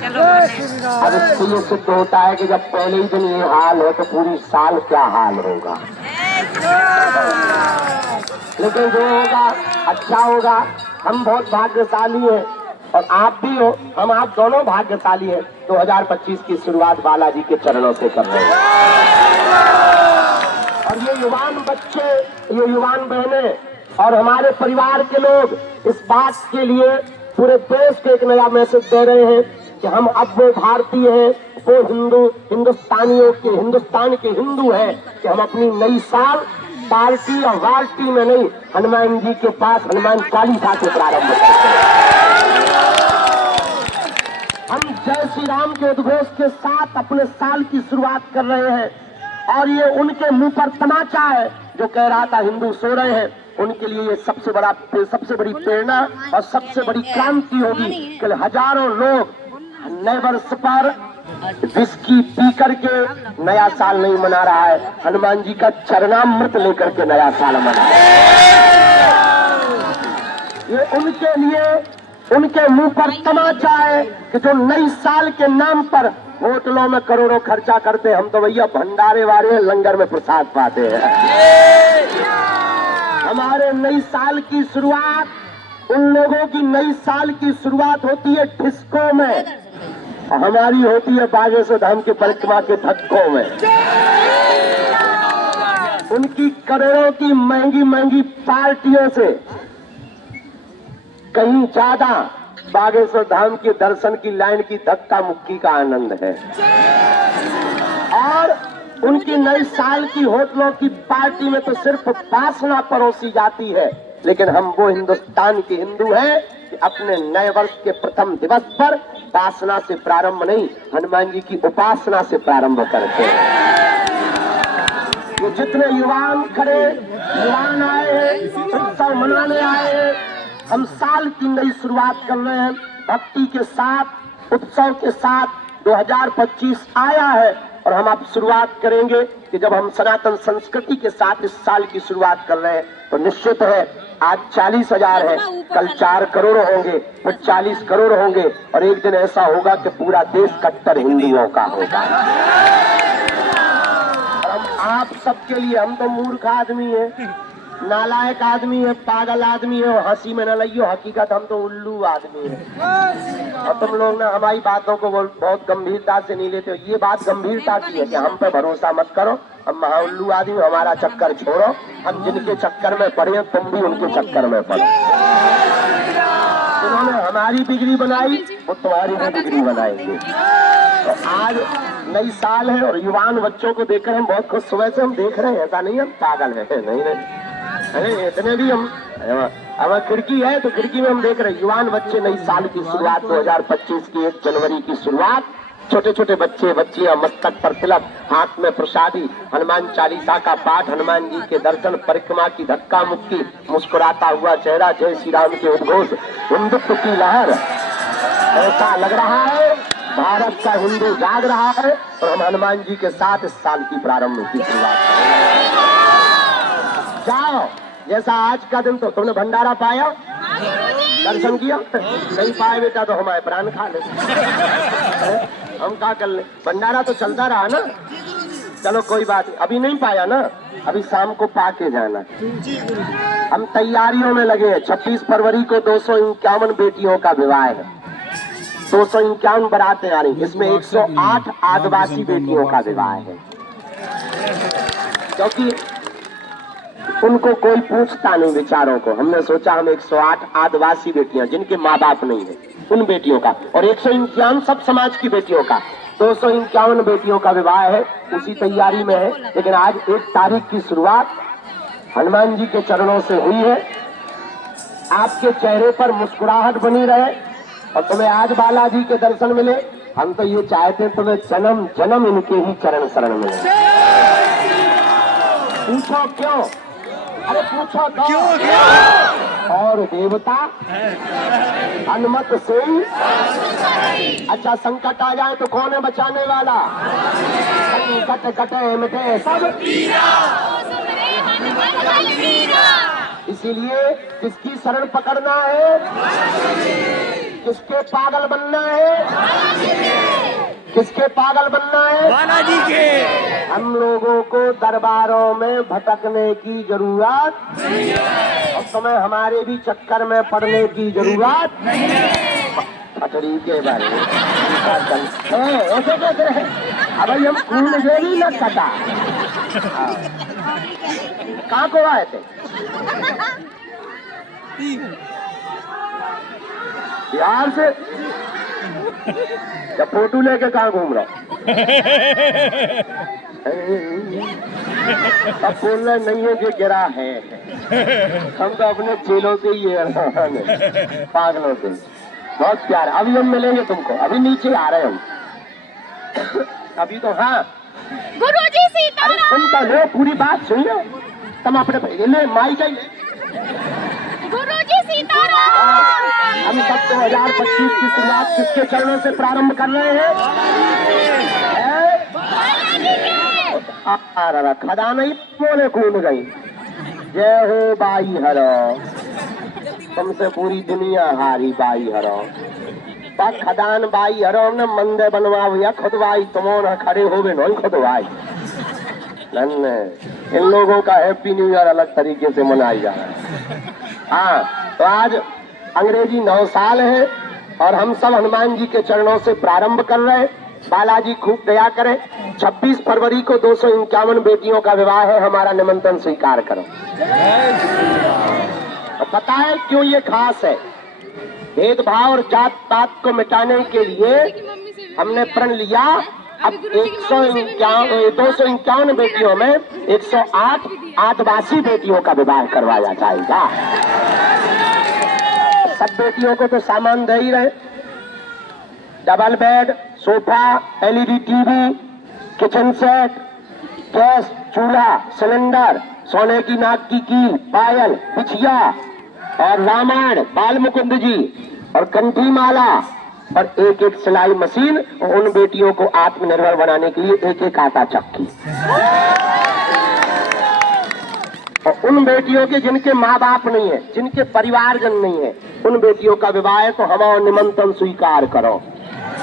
अब इससे ये सिद्ध होता है कि जब पहले ही दिन ये हाल है तो पूरी साल क्या हाल होगा। लेकिन जो होगा अच्छा होगा। हम बहुत भाग्यशाली हैं और आप भी हो, हम आप दोनों भाग्यशाली हैं। 2025 की शुरुआत बालाजी के चरणों से कर रहे हैं और ये युवान बच्चे, ये युवान बहनें और हमारे परिवार के लोग इस बात के लिए पूरे देश को एक नया मैसेज दे रहे हैं कि हम अब वो भारतीय हैं, वो हिंदुस्तानियों के हिंदुस्तान के हिंदू हैं कि हम अपनी नई साल पार्टी और वार्टी में नहीं, हनुमान जी के पास हनुमान चालीसा से प्रारंभ करते हैं। हम जय श्री राम के उद्घोष के साथ अपने साल की शुरुआत कर रहे हैं और ये उनके मुंह पर तमाचा है जो कह रहा था हिंदू सो रहे हैं। उनके लिए ये सबसे बड़ी प्रेरणा और सबसे बड़ी क्रांति होगी कि हजारों लोग नए वर्ष पर विस्की पी करके नया साल नहीं मना रहा है, हनुमान जी का चरणामृत लेकर के नया साल मना रहा है। ये उनके लिए उनके मुंह पर तमाचा है कि जो नई साल के नाम पर होटलों में करोड़ों खर्चा करते, हम तो भैया भंडारे वाले लंगर में प्रसाद पाते हैं। हमारे नई साल की शुरुआत, उन लोगों की नई साल की शुरुआत होती है डिस्को में, हमारी होती है बागेश्वर धाम के परिक्रमा के धक्कों में। उनकी करोड़ों की महंगी महंगी पार्टियों से कहीं ज्यादा बागेश्वर धाम के दर्शन की लाइन की धक्का मुक्की का आनंद है। और उनकी नई साल की होटलों की पार्टी में तो सिर्फ वासना परोसी जाती है, लेकिन हम वो हिंदुस्तान के हिंदू हैं कि अपने नए वर्ष के प्रथम दिवस पर वासना से प्रारंभ नहीं, हनुमान जी की उपासना से प्रारंभ करते हैं। ये जितने युवान खड़े युवान आए हैं, उत्सव मनाने आए हैं, हम साल की नई शुरुआत कर रहे हैं भक्ति के साथ, उत्सव के साथ। 2025 आया है और हम अब शुरुआत करेंगे कि जब हम सनातन संस्कृति के साथ इस साल की शुरुआत कर रहे हैं तो निश्चित है आज 40,000 है, कल 4 करोड़ होंगे, फिर 40 करोड़ होंगे और एक दिन ऐसा होगा कि पूरा देश कट्टर हिंदुओं का होगा। और हम आप सबके लिए, हम तो मूर्ख आदमी है, नालायक आदमी है, पागल आदमी है, और हंसी में न लइयो, हकीकत हम तो उल्लू आदमी है। और तुम लोग ना हमारी बातों को बहुत गंभीरता से नहीं लेते हो। ये बात गंभीरता की है कि हम पे भरोसा मत करो, हम महा उल्लू आदमी, हमारा चक्कर छोड़ो। हम जिनके चक्कर में पड़े तुम भी उनके चक्कर में पड़ो। उन्होंने हमारी बिगड़ी बनाई, वो तुम्हारी भी बिगड़ी बनाएंगे। तो आज नई साल है और युवान बच्चों को देखकर हम बहुत खुश, सुबह से हम देख रहे हैं, ऐसा नहीं हम पागल है, नहीं अरे इतने भी हम, अब खिड़की है तो खिड़की में हम देख रहे हैं युवान बच्चे, नई साल की शुरुआत 2025 की 1 जनवरी की शुरुआत। छोटे छोटे बच्चे बच्चियां, मस्तक पर तिलक, हाथ में प्रसादी, हनुमान चालीसा का पाठ, हनुमान जी के दर्शन, परिक्रमा की धक्का मुक्की, मुस्कुराता हुआ चेहरा, जय श्री राम के उद्घोष, हिंदुत्व की लहर। ऐसा लग रहा है भारत का हिंदू जाग रहा है और हम हनुमान जी के साथ इस साल की प्रारंभ की शुरुआत। जाओ, जैसा आज का दिन तो तुमने भंडारा पाया, दर्शन किया, नहीं पाए बेटा तो हमारे प्राण खा ले। हम क्या कर ले, भंडारा तो चलता रहा ना। चलो कोई बात नहीं, अभी नहीं पाया ना, अभी शाम को पाके जाना। हम तैयारियों में लगे हैं। 26 फरवरी को 251 बेटियों का विवाह है, 251 बारातें आ रही, इसमें 108 आदिवासी बेटियों का विवाह है, क्योंकि उनको कोई पूछता नहीं विचारों को। हमने सोचा हम 108 आदिवासी बेटियां जिनके माँ बाप नहीं है उन बेटियों का, और 151 सब समाज की बेटियों का, 251 बेटियों का विवाह है, उसी तैयारी में है। लेकिन आज 1 तारीख की शुरुआत हनुमान जी के चरणों से हुई है। आपके चेहरे पर मुस्कुराहट बनी रहे और तुम्हें आज बालाजी के दर्शन मिले। हम तो ये चाहते हैं तुम्हें जन्म जन्म इनके ही चरण शरण मिले। पूछो क्यों? अरे पूछो क्यों? और देवता अनुमत से। अच्छा, संकट आ जाए तो कौन है बचाने वाला? संकट कटे मिटे सब। इसीलिए किसकी शरण पकड़ना है, किसके पागल बनना है? किसके पागल बनना है? बालाजी के। हम लोगों को दरबारों में भटकने की जरूरत नहीं है और तुम्हें हमारे भी चक्कर में पड़ने की जरूरत नहीं है। पटरी के बारे में ऐसे कैसे है? अब हम खून भी न कटा। कहाँ को आए थे? बिहार से। जब फोटो लेके कहाँ घूम रहा? अब बोल रहे नहीं है कि गिरा है। हम तो अपने चेलों से ही है, पागलों से। बहुत प्यार। अभी हम मिलेंगे तुमको, अभी नीचे आ रहे हम। अभी तो हाँ गुरुजी सीताराम। अरे सुनता लो, पूरी बात सुन लो। तुम अपने ले माई का गुरुजी सीताराम। हम सब 2025 की शुरुआत किसके चरणों से प्रारंभ कर रहे हैं? खदा नहीं बोले कूद गई। जय हो बाई हरो, तुमसे पूरी दुनिया हारी बाई हरो। पर खदान बाई हरो ने मंदिर बनवाओ या खुदवाई, तुमो न खड़े हो गए नहीं खुदवाई। इन लोगों का हैप्पी न्यू ईयर अलग तरीके से मनाया जा रहा है। हाँ, तो आज अंग्रेजी 9 साल है और हम सब हनुमान जी के चरणों से प्रारंभ कर रहे हैं। बालाजी खूब दया करें। 26 फरवरी को 251 बेटियों का विवाह है, हमारा निमंत्रण स्वीकार करो। तो पता है क्यों ये खास है? भेदभाव और जात पात को मिटाने के लिए हमने प्रण लिया। अब 251 बेटियों में 108 आदिवासी बेटियों का विवाह करवाया जाएगा। सब बेटियों को तो सामान दे ही रहे, double bed, sofa, LED TV, kitchen set, gas चूल्हा, सिलेंडर, सोने की नाक की पायल, बिछिया और रामायण, बाल मुकुंद जी और कंठी माला और एक सिलाई मशीन और उन बेटियों को आत्मनिर्भर बनाने के लिए एक आटा चक्की। और उन बेटियों के जिनके माँ बाप नहीं है, जिनके परिवारजन नहीं है, उन बेटियों का विवाह है, तो हमारा निमंत्रण स्वीकार करो।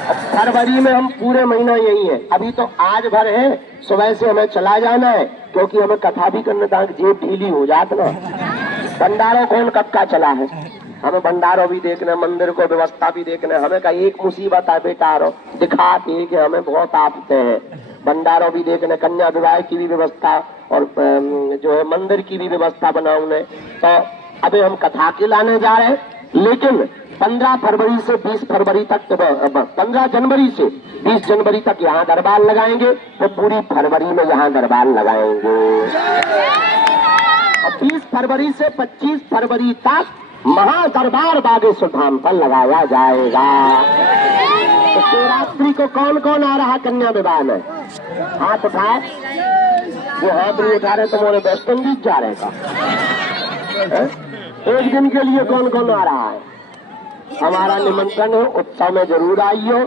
अब फरवरी में हम पूरे महीना यही है। अभी तो आज भर है, सुबह से हमें चला जाना है क्योंकि हमें कथा भी करने तक जेब ढीली हो जात ना। भंडारों कौन कब का चला है, हमें भंडारों भी देखना, मंदिर को व्यवस्था भी देखना। हमें का एक मुसीबत है बेटा रो दिखाती है कि हमें बहुत आफते हैं। भंडारों भी देखने, कन्या विवाह की भी व्यवस्था और जो है मंदिर की भी व्यवस्था बनाऊंगे। तो अभी हम कथा के लाने जा रहे हैं, लेकिन 15 फरवरी से 20 फरवरी तक, 15 जनवरी से 20 जनवरी तक यहाँ दरबार लगाएंगे, तो पूरी फरवरी में यहाँ दरबार लगाएंगे। और 20 फरवरी से 25 फरवरी तक महादरबार बागेश्वर धाम पर लगाया जाएगा। तो शिवरात्रि को कौन कौन आ रहा कन्या विवाह में? हाथ उठाए। वो हाथ नहीं उठा रहे तो मोरे वेस्ट इंडीज जा रहे का? एक दिन के लिए कौन कौन आ रहा है? हमारा निमंत्रण है, उत्सव में जरूर आइयो।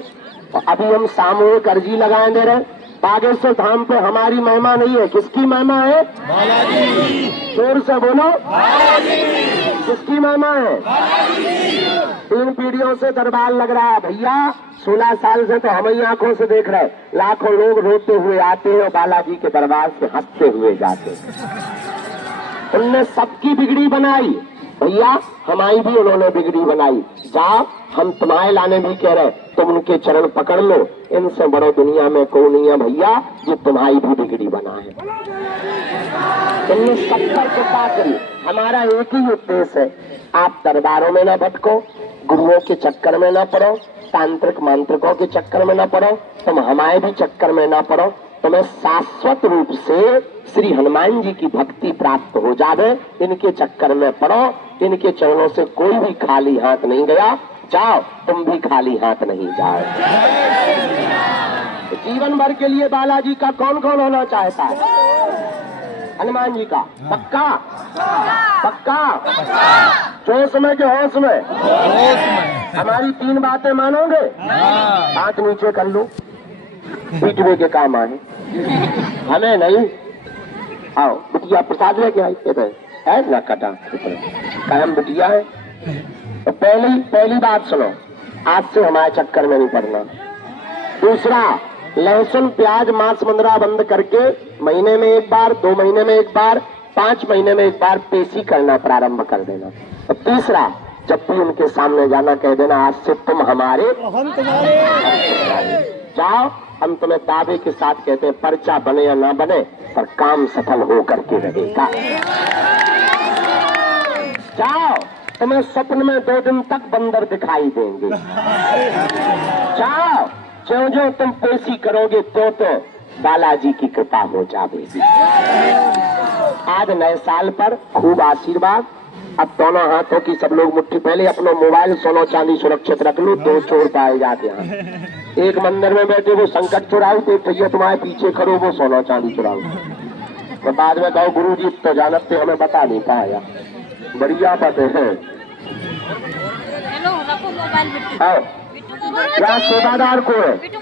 और अभी हम सामूहिक अर्जी लगाए दे रहे। बागेश्वर धाम पे हमारी महिमा नहीं है, किसकी महिमा है? बालाजी। जोर से बोलो, बालाजी। किसकी महिमा है? बालाजी। 3 पीढ़ियों से दरबार लग रहा है भैया। 16 साल से तो हम ही आंखों से देख रहे, लाखों लोग रोते हुए आते हैं और बालाजी के दरबार से हंसते हुए जाते हैं। उनने सबकी बिगड़ी बनाई भैया, हमारी भी उन्होंने बिगड़ी बनाई। जाओ, हम तुम्हारे लाने भी कह रहे, तुम उनके चरण पकड़ लो। इनसे बड़ो दुनिया में कोई नहीं है भैया जो तुम्हारी भी बिगड़ी बना है। तुमने सब पर कृपा करी। हमारा एक ही उद्देश्य है, आप दरबारों में न भटको, गुरुओं के चक्कर में न पड़ो, तांत्रिक मांत्रिकों के चक्कर में न पड़ो, तुम हमारे भी चक्कर में न पड़ो। तुम्हें शाश्वत रूप से श्री हनुमान जी की भक्ति प्राप्त हो जावे। इनके चक्कर में पड़ो, इनके चरणों से कोई भी खाली हाथ नहीं गया। जाओ, तुम भी खाली हाथ नहीं जाओ। जीवन भर के लिए बालाजी का कौन कौन होना चाहता है? हनुमान जी का पक्का? पक्का? जोश में के होश में? हमारी 3 बातें मानोगे? हाथ नीचे कर लो, पीटने के काम आए हमें नहीं। आओ बिटिया प्रसाद लेके आई है ना, कटा कायम बिटिया है। तो पहली बात सुनो, आज से हमारे चक्कर में नहीं पड़ना। दूसरा, लहसुन प्याज मांस मंदरा बंद करके महीने में एक बार, 2 महीने में एक बार, 5 महीने में एक बार पेशी करना प्रारंभ कर देना। और तीसरा, जब भी उनके सामने जाना कह देना आज से तुम हमारे, हम तुम्हारे। जाओ। हम तुम्हें दावे के साथ कहते हैं, पर्चा बने या ना बने पर काम सफल हो करके रहेगा। जाओ, तुम्हें स्वप्न में 2 दिन तक बंदर दिखाई देंगे। जाओ, जो जो तुम पेशी करोगे तो बालाजी की कृपा हो जाएगी। आज नए साल पर खूब आशीर्वाद। अब दोनों हाथों की सब लोग मुट्ठी, पहले अपना मोबाइल सोना चांदी सुरक्षित रख लो। 2 चोर पाए जाते हैं, एक मंदिर में बैठे वो संकट चुराओ, तो एक भैया तुम्हारे पीछे खड़ो वो सोना चांदी चुराओ। तो बाद में कहो गुरु जी तो जानते हमें बता नहीं पाया। बढ़िया बातें हैं। हेलो, रखो मोबाइल बिट्टू। आओ, बिट्टू को क्या सेवादार को है? बिट्टू